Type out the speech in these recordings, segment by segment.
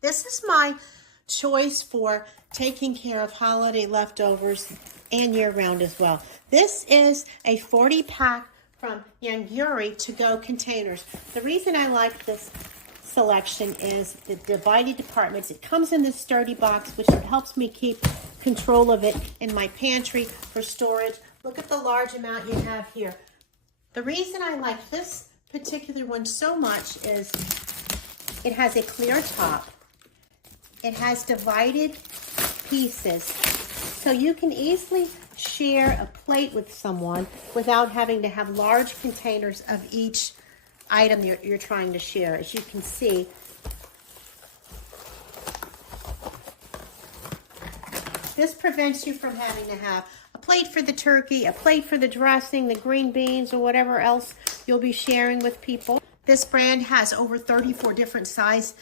This is my choice for taking care of holiday leftovers and year-round as well. This is a 40-pack from YANGRUI To Go Containers. The reason I like this selection is the divided departments. It comes in this sturdy box, which helps me keep control of it in my pantry for storage. Look at the large amount you have here. The reason I like this particular one so much is it has a clear top. It has divided pieces, so you can easily share a plate with someone without having to have large containers of each item you're trying to share. As you can see, this prevents you from having to have a plate for the turkey, a plate for the dressing, the green beans, or whatever else you'll be sharing with people. This brand has over 34 different size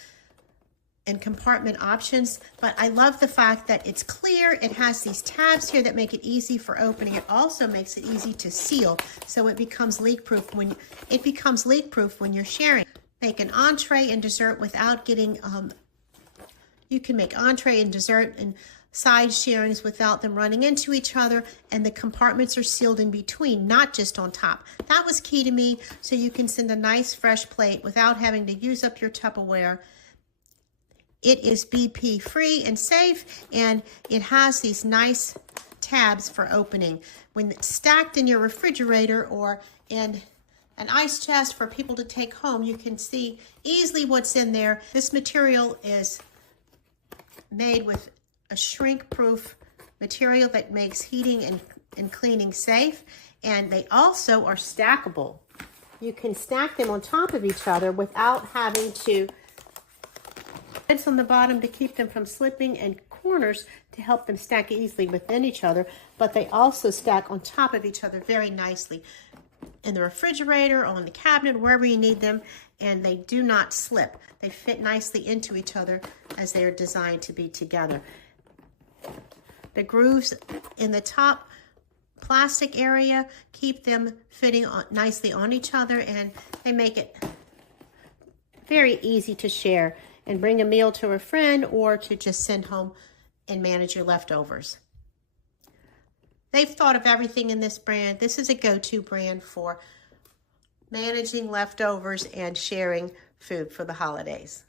and compartment options, but I love the fact that it's clear. It has these tabs here that make it easy for opening. It also makes it easy to seal, so it becomes leak-proof when you're sharing. Make an entree and dessert without getting. You can make entree and dessert and side sharings without them running into each other, and the compartments are sealed in between, not just on top. That was key to me, so you can send a nice fresh plate without having to use up your Tupperware. It is BPA-free and safe, and it has these nice tabs for opening. When it's stacked in your refrigerator or in an ice chest for people to take home, you can see easily what's in there. This material is made with a shrink-proof material that makes heating and cleaning safe, and they also are stackable. You can stack them on top of each other without having to lids on the bottom to keep them from slipping, and corners to help them stack easily within each other, but they also stack on top of each other very nicely in the refrigerator, on the cabinet, wherever you need them, and they do not slip. They fit nicely into each other as they are designed to be together. The grooves in the top plastic area keep them fitting nicely on each other, and they make it very easy to share and bring a meal to a friend or to just send home and manage your leftovers. They've thought of everything in this brand. This is a go-to brand for managing leftovers and sharing food for the holidays.